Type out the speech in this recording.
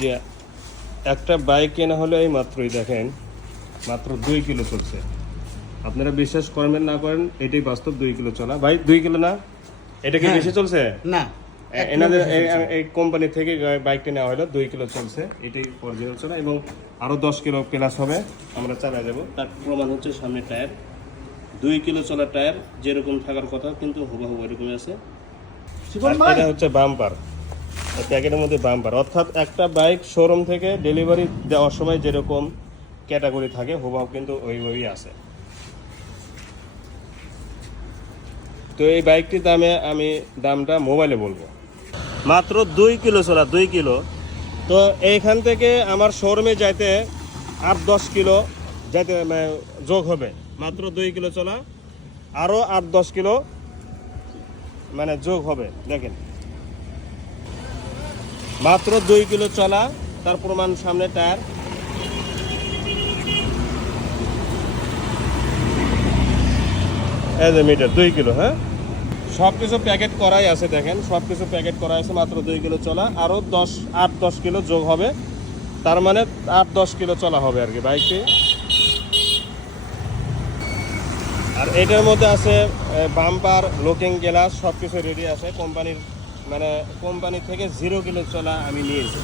যে একটা বাইক কেনা হলো এই মাত্রই দেখেন মাত্র দুই কিলো চলছে। আপনারা বিশ্বাস করবেন না করেন এটাই বাস্তব দুই কিলো চলা। ভাই দুই কিলো না? এটা কি হ্যাঁ। বেশি চলছে? না এনাদের এই- কোম্পানি থেকে বাইকটা নেওয়া হলো দুই কিলো চলছে। এটাই অরিজিনাল চলা এবং আরও দশ কিলো প্লাস হবে। আমরা চালা যাব। তার প্রমাণ হচ্ছে সামনে টায়ার। দুই কিলো চলা টায়ার যেরকম থাকার কথা কিন্তু হুবাহু এরকমই আছে। এটা হচ্ছে বাম্পার প্যাকেটের মধ্যে বাম্পার অর্থাৎ একটা বাইক শোরুম থেকে ডেলিভারি দেওয়ার সময় যেরকম ক্যাটাগরি থাকে, হুবাহু কিন্তু ওইভাবেই আছে। তো এই বাইকটির দামে আমি দামটা মোবাইলে বলব। মাত্র দুই কিলো চলা দুই কিলো। তো এইখান থেকে আমার শোরুমে যাইতে আট, দশ কিলো যাইতে মানে যোগ হবে। মাত্র দুই কিলো চলা আরও আট, দশ কিলো মানে যোগ হবে। দেখেন। মাত্র দুই কিলো চলা, তার প্রমাণ সামনে টায়ার। এই যে মিটার, দুই কিলো হ্যাঁ? সব কিছু প্যাকেট করাই আছে, দেখেন। সব কিছু প্যাকেট করা আছে, মাত্র দুই কিলো চলা। আরও দশ, আট, দশ কিলো যোগ হবে। তার মানে আট, দশ কিলো চলা হবে আর কি, বাইকটি। আর এটার মধ্যে আছে বাম্পার লুকিং গ্লাস সব কিছু রেডি আছে। কোম্পানির মানে কোম্পানি থেকে জিরো কিলো চলা আমি নিয়েছি।